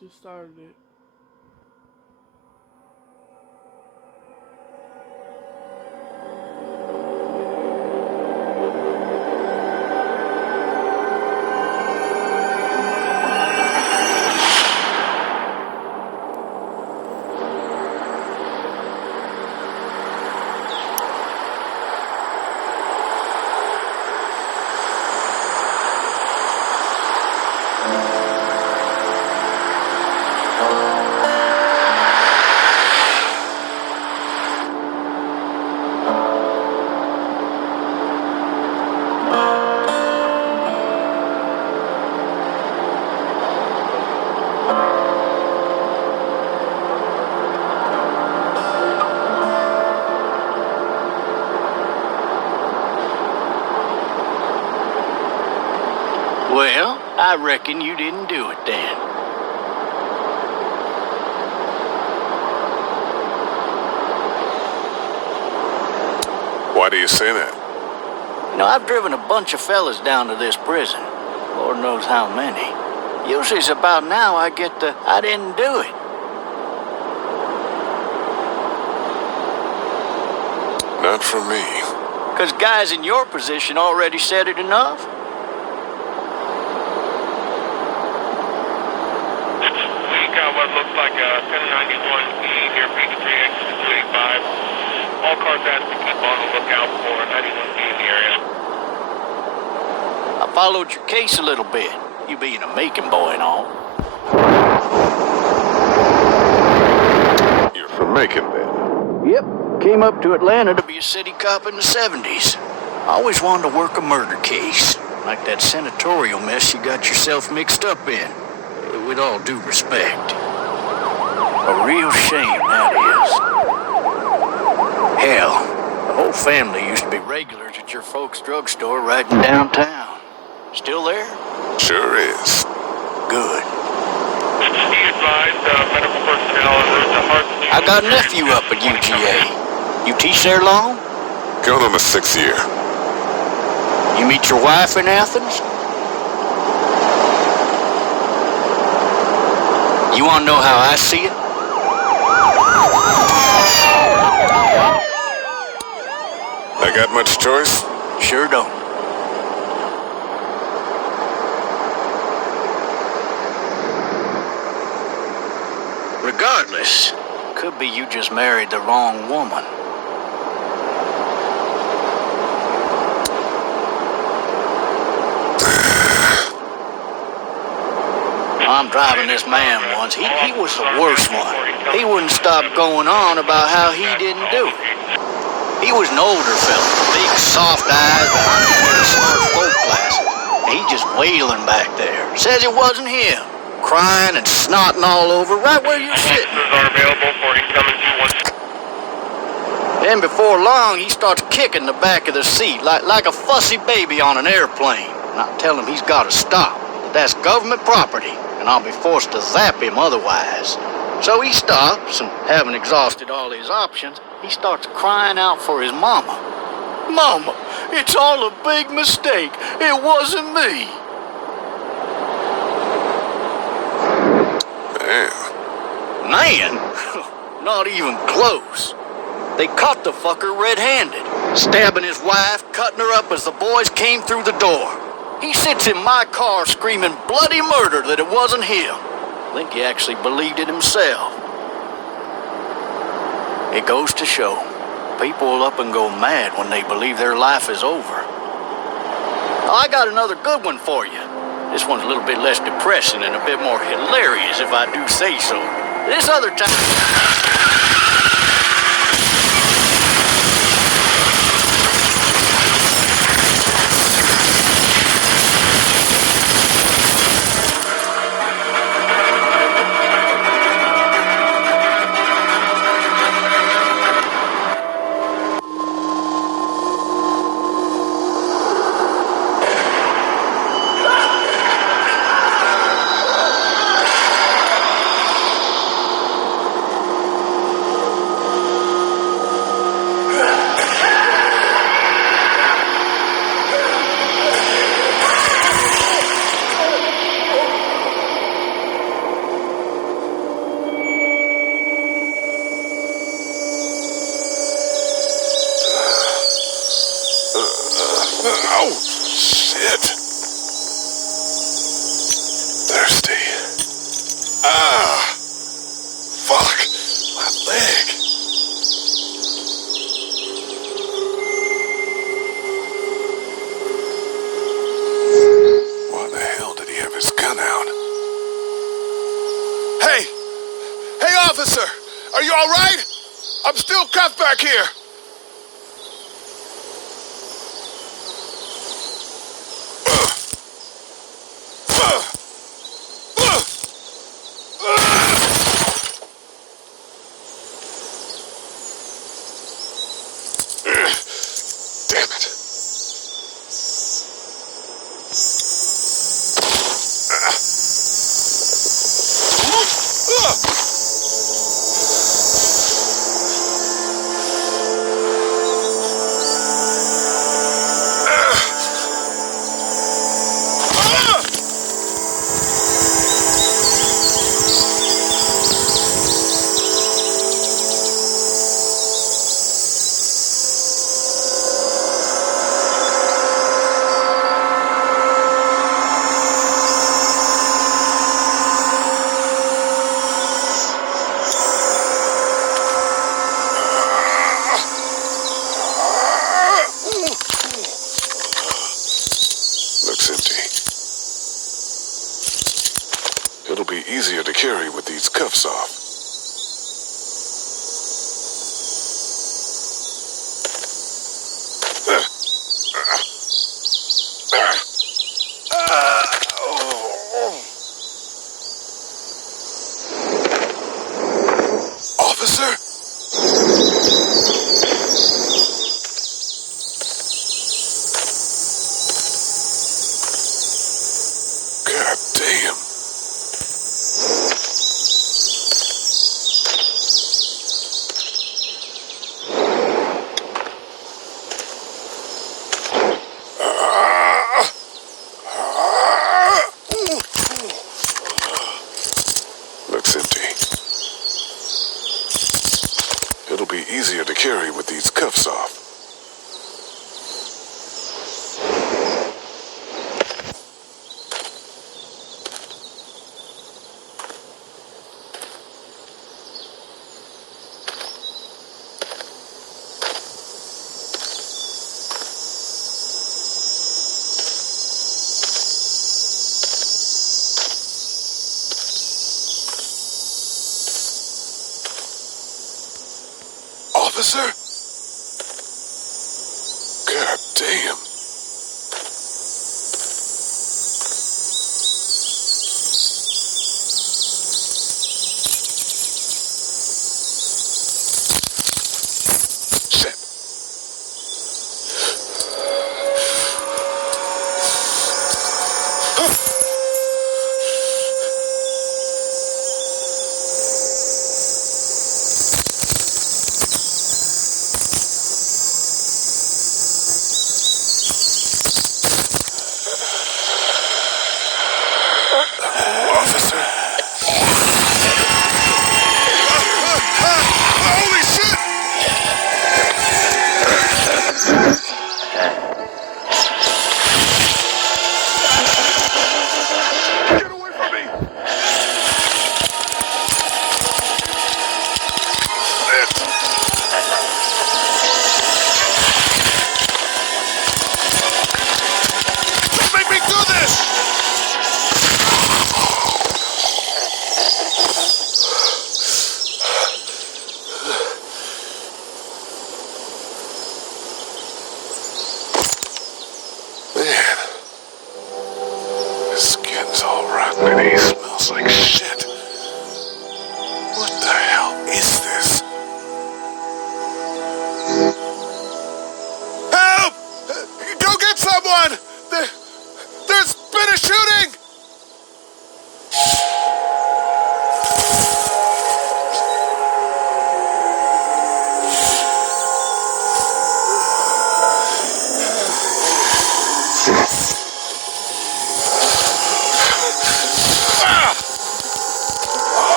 just started it. Well, I reckon you didn't do it then. Why do you say that? You know, I've driven a bunch of fellas down to this prison. Lord knows how many. Usually it's about now I get the, I didn't do it. Not for me. 'Cause guys in your position already said it enough. What looks like a 1091 E near Peachtree, exit 285. All cars asked to keep on the lookout for 91 E in the area. I followed your case a little bit, you being a Macon boy and all. You're from Macon, then? Yep, came up to Atlanta to be a city cop in the 70s. I always wanted to work a murder case, like that senatorial mess you got yourself mixed up in. With all due respect. A real shame, that is. Hell, the whole family used to be regulars at your folks' drugstore right in downtown. Still there? Sure is. Good. Be advised, medical personnel en route to Hartsfield. I got a nephew up at UGA. You teach there long? Going on the 6th year. You meet your wife in Athens? You want to know how I see it? I got much choice? Sure don't. Regardless, could be you just married the wrong woman. I'm driving this man once. He was the worst one. He wouldn't stop going on about how he didn't do it. He was an older fella, big soft eyes, behind the smart folk classes. And he just wailing back there. Says it wasn't him. Crying and snotting all over right where you're sitting. Officers are available for incoming 2-1. Then before long, he starts kicking the back of the seat like a fussy baby on an airplane. And I tell him he's got to stop. That's government property, and I'll be forced to zap him otherwise. So he stops, and having exhausted all his options, he starts crying out for his mama. Mama, it's all a big mistake. It wasn't me. Man? Not even close. They caught the fucker red-handed, stabbing his wife, cutting her up as the boys came through the door. He sits in my car screaming bloody murder that it wasn't him. I think he actually believed it himself. It goes to show, people will up and go mad when they believe their life is over. I got another good one for you. This one's a little bit less depressing and a bit more hilarious if I do say so. This other time... Ah! Fuck! My leg! Why the hell did he have his gun out? Hey! Hey, officer! Are you all right? I'm still cuffed back here! Damn it. Looks empty. It'll be easier to carry with these cuffs off. Officer? God damn. Looks empty. It'll be easier to carry with these cuffs off. Officer? God damn. Shit.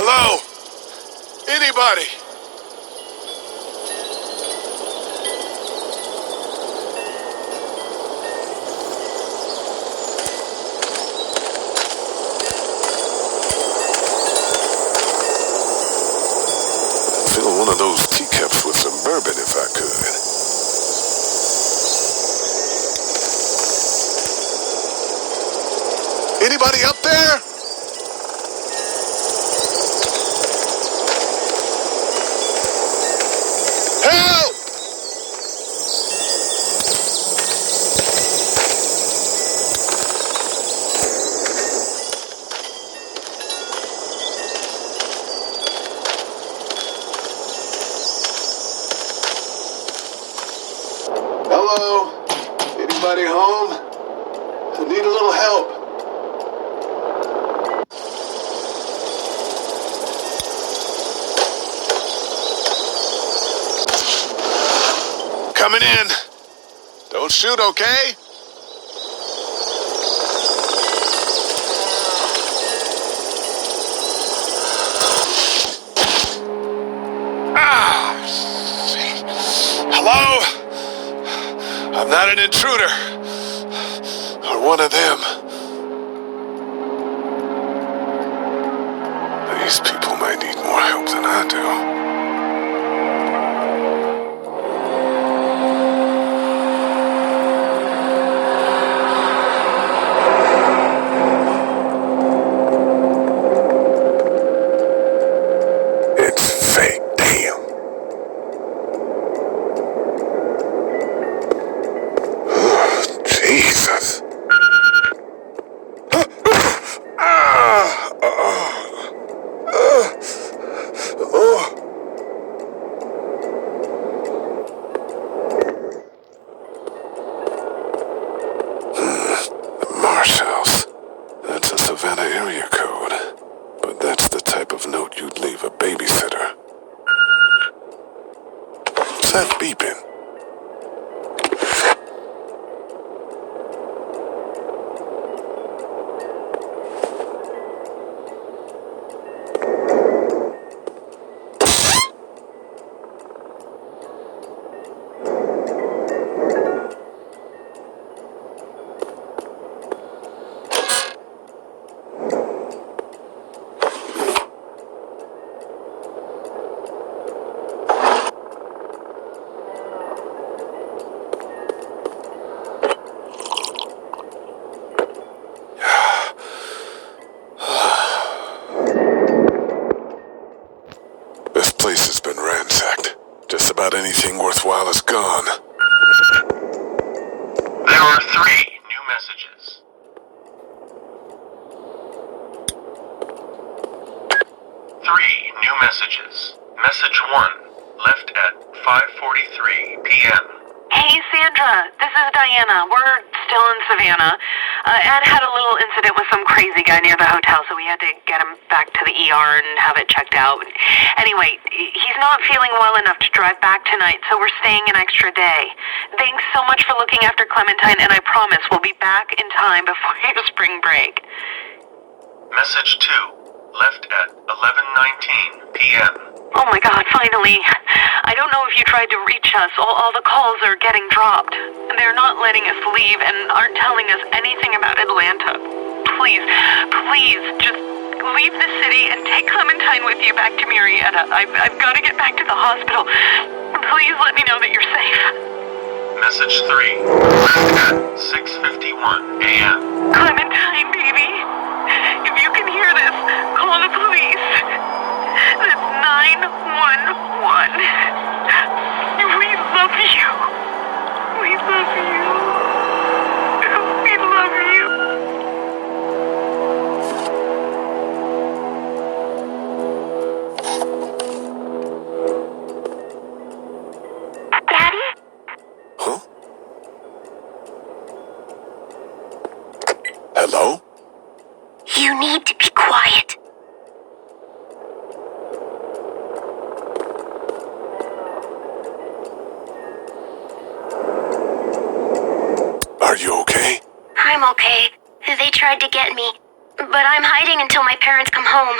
Hello? Anybody? Fill one of those teacups with some bourbon if I could. Anybody up there? Help! Hello? Anybody home? I need a little help. Coming in. Don't shoot, okay? Ah! Shit. Hello? I'm not an intruder. Or one of them. These people might need more help than I do. It's fake. Damn. Jesus. Marsh House. That's a Savannah area code. But that's the type of note you'd leave a babysitter. What's that beeping? This place has been ransacked. Just about anything worthwhile is gone. There are 3 new messages. 3 new messages. Message 1, left at 5:43 p.m. Hey, Sandra, this is Diana. We're still in Savannah. Ed had a little incident with some crazy guy near the hotel, so we had to get him back to the ER and have it checked out. Anyway, he's not feeling well enough to drive back tonight, so we're staying an extra day. Thanks so much for looking after Clementine, and I promise we'll be back in time before your spring break. Message 2, left at 11:19 p.m. Oh my God, finally. I don't know if you tried to reach us. All the calls are getting dropped. They're not letting us leave and aren't telling us anything about Atlanta. Please, just leave the city and take Clementine with you back to Marietta. I've got to get back to the hospital. Please let me know that you're safe. Message 3, left at 6:51 a.m. Clementine, baby. If you can hear this, call the police. That's 911. We love you. We love you. Hello? You need to be quiet. Are you okay? I'm okay. They tried to get me, but I'm hiding until my parents come home.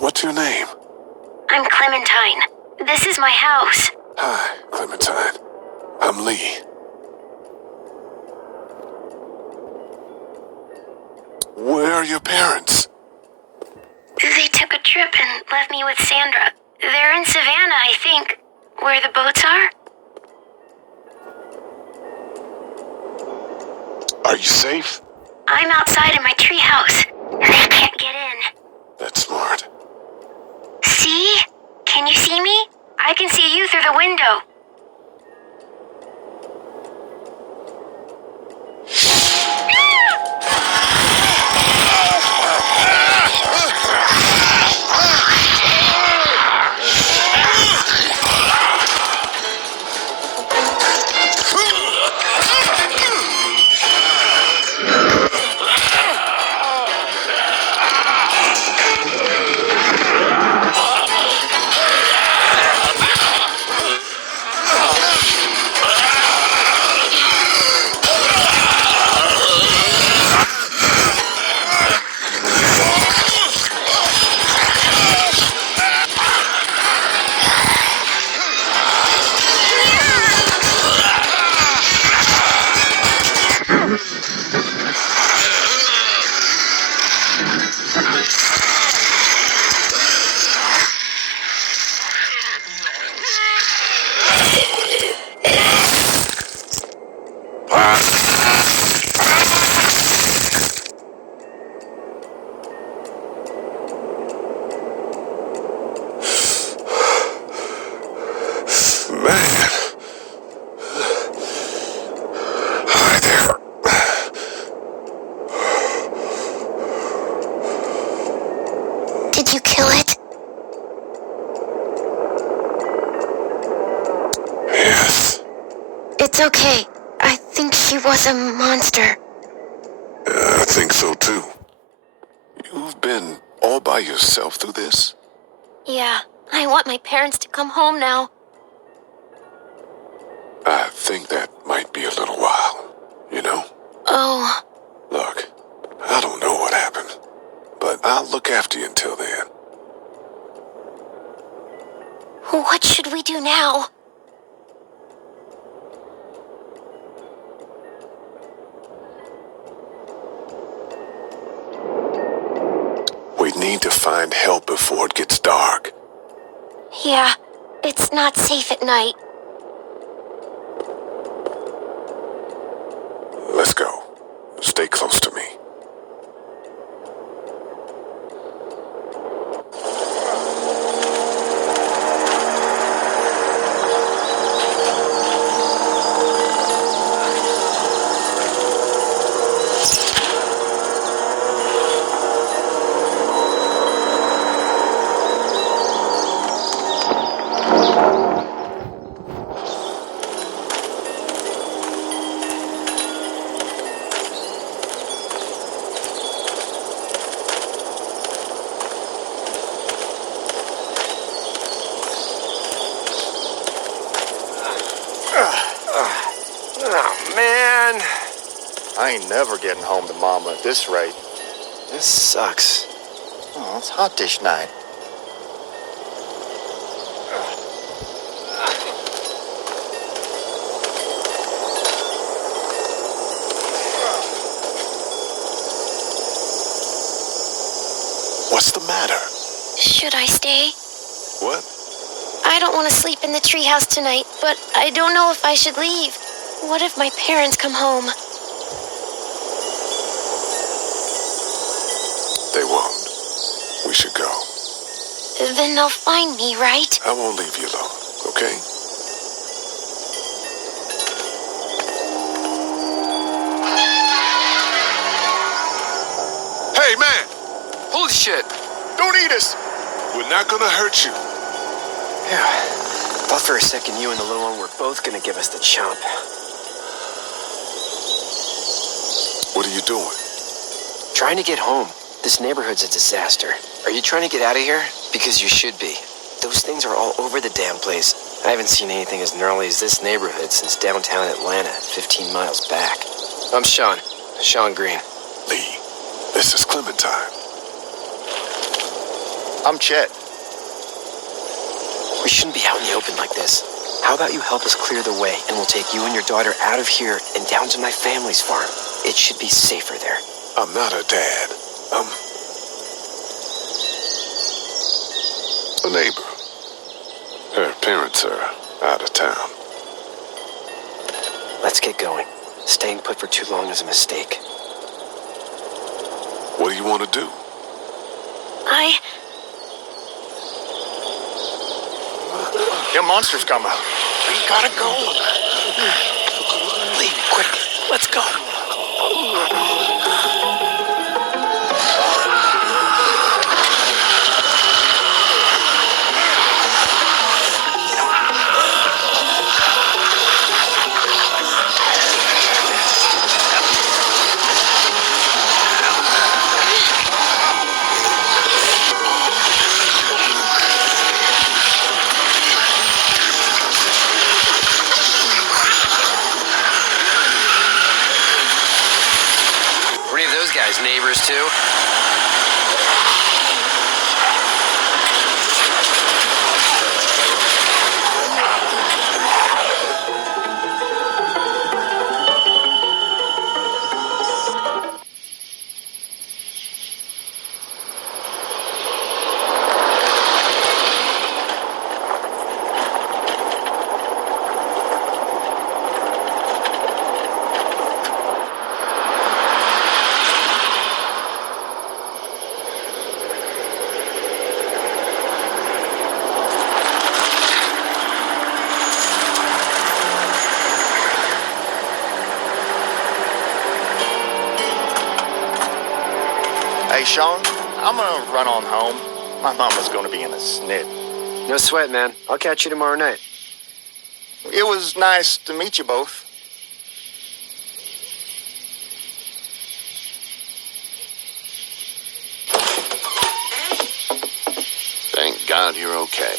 What's your name? I'm Clementine. This is my house. Hi, Clementine. I'm Lee. Where are your parents? They took a trip and left me with Sandra. They're in Savannah, I think. Where the boats are? Are you safe? I'm outside in my treehouse. They can't get in. That's smart. See? Can you see me? I can see you through the window. Man. Hi there. Did you kill it? Yes. It's okay. I think she was a monster. I think so too. You've been all by yourself through this? Yeah, I want my parents to come home now. I think that might be a little while, you know? Oh, Look, I don't know what happened, but I'll look after you until then. what should we do now? We need to find help before it gets dark. Yeah, it's not safe at night. Let's go. Stay close to me. Oh, man. I ain't never getting home to Mama at this rate. This sucks. Oh, it's hot dish night. What's the matter? Should I stay? What? I don't want to sleep in the treehouse tonight, but I don't know if I should leave. What if my parents come home? They won't. We should go. Then they'll find me, right? I won't leave you alone, okay? Hey, man, Holy shit. Don't eat us! we're not gonna hurt you. Yeah. Thought for a second you and the little one were both gonna give us the chomp. What are you doing? Trying to get home. This neighborhood's a disaster. Are you trying to get out of here? Because you should be. Those things are all over the damn place. I haven't seen anything as gnarly as this neighborhood since downtown Atlanta, 15 miles back. I'm Sean. Sean Green. Lee, this is Clementine. I'm Chet. We shouldn't be out in the open like this. How about you help us clear the way, and we'll take you and your daughter out of here and down to my family's farm. It should be safer there. I'm not her dad. I'm a neighbor. Her parents are out of town. Let's get going. Staying put for too long is a mistake. What do you want to do? Them monsters come out. We gotta go. Lee, quick, let's go. Were any of those guys neighbors too? Hey, Sean, I'm gonna run on home. My mama's gonna be in a snit. No sweat, man. I'll catch you tomorrow night. It was nice to meet you both. Thank God you're okay.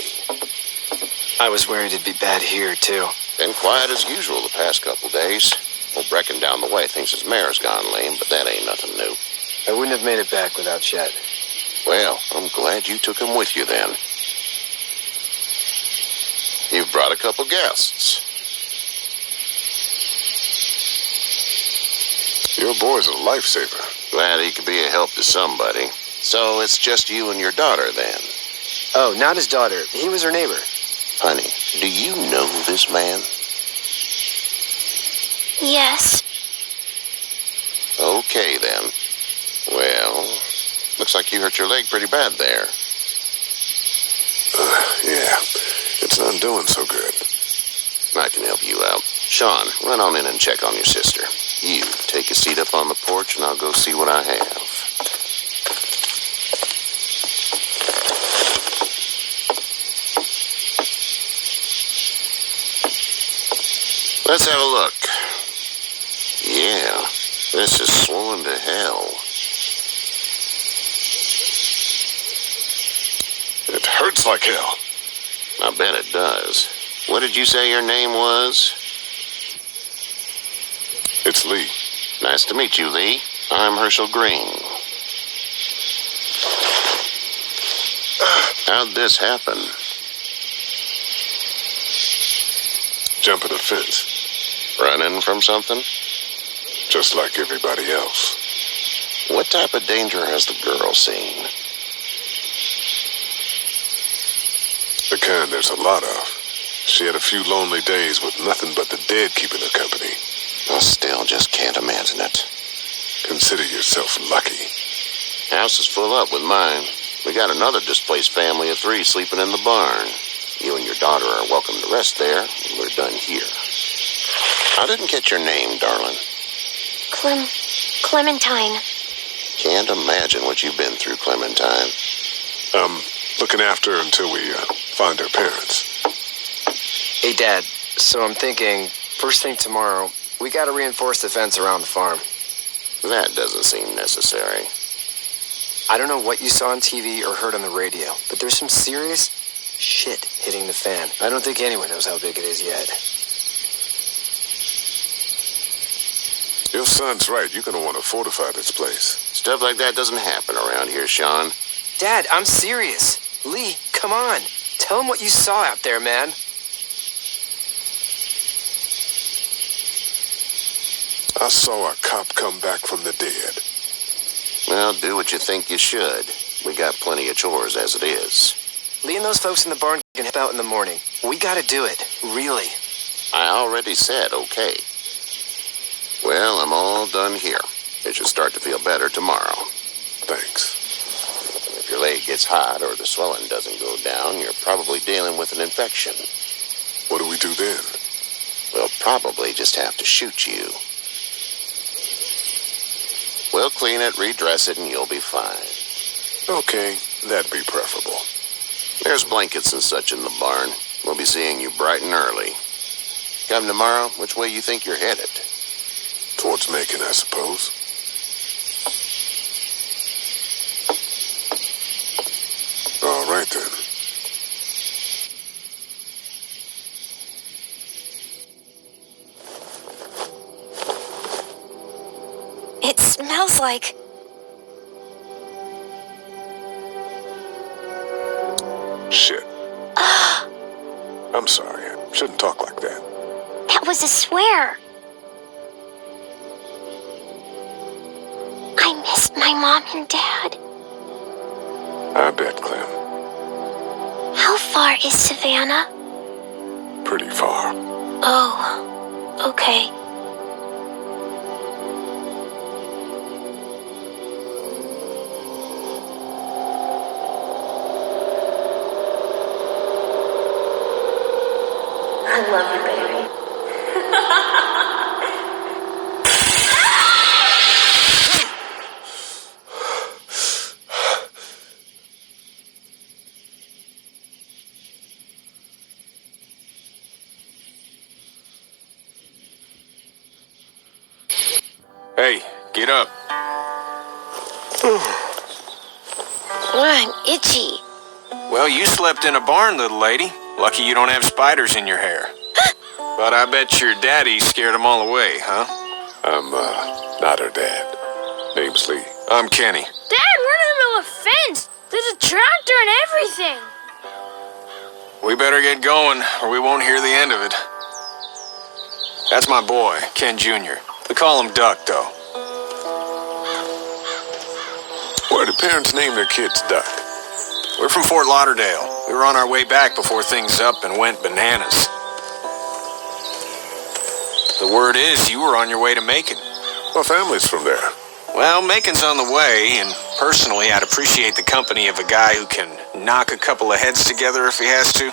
I was worried it'd be bad here, too. Been quiet as usual the past couple days. Old Brecken down the way thinks his mare's gone lame, but that ain't nothing new. I wouldn't have made it back without Chet. Well, I'm glad you took him with you then. You've brought a couple guests. Your boy's a lifesaver. Glad he could be a help to somebody. So it's just you and your daughter then. Oh, not his daughter. He was her neighbor. Honey, do you know this man? Yes. Okay then. Well, looks like you hurt your leg pretty bad there. Yeah, it's not doing so good. I can help you out. Sean, run on in and check on your sister. You take a seat up on the porch and I'll go see what I have. Let's have a look. Yeah, this is swollen to hell. It hurts like hell. I bet it does. What did you say your name was? It's Lee. Nice to meet you, Lee. I'm Herschel Green. How'd this happen? Jumping a fence, Running from something? just like everybody else. What type of danger has the girl seen? The kind there's a lot of. She had a few lonely days with nothing but the dead keeping her company. I still just can't imagine it. Consider yourself lucky. House is full up with mine. We got another displaced family of 3 sleeping in the barn. You and your daughter are welcome to rest there, and we're done here. I didn't get your name, darling. Clementine. Can't imagine what you've been through, Clementine. Looking after her until we find her parents. Hey, Dad. So I'm thinking, first thing tomorrow, we gotta reinforce the fence around the farm. That doesn't seem necessary. I don't know what you saw on TV or heard on the radio, but there's some serious shit hitting the fan. I don't think anyone knows how big it is yet. Your son's right. You're gonna want to fortify this place. Stuff like that doesn't happen around here, Sean. Dad, I'm serious. Lee, come on. Tell him what you saw out there, man. I saw a cop come back from the dead. Well, do what you think you should. We got plenty of chores as it is. Lee and those folks in the barn can help out in the morning. We gotta do it. Really. I already said okay. Well, I'm all done here. It should start to feel better tomorrow. Thanks. If your leg gets hot or the swelling doesn't go down, you're probably dealing with an infection. What do we do then? We'll probably just have to shoot you. We'll clean it, redress it, and you'll be fine. Okay, that'd be preferable. There's blankets and such in the barn. We'll be seeing you bright and early. Come tomorrow, which way you think you're headed? Towards Macon, I suppose. All right, then. It smells like... Shit. I'm sorry. I shouldn't talk like that. That was a swear. I missed my mom and dad. I bet, Clem. How far is Savannah? Pretty far. Oh, okay. I love you, baby. Hey, get up. I'm itchy. Well, you slept in a barn, little lady. Lucky you don't have spiders in your hair. But I bet your daddy scared them all away, huh? I'm, not her dad. Name's Lee. I'm Kenny. Dad, we're in the middle of a fence. There's a tractor and everything. We better get going, or we won't hear the end of it. That's my boy, Ken Jr. We call him Duck, though. Why do parents name their kids Duck? We're from Fort Lauderdale. We were on our way back before things up and went bananas. The word is you were on your way to Macon. My family's from there. Well, Macon's on the way, and personally, I'd appreciate the company of a guy who can knock a couple of heads together if he has to.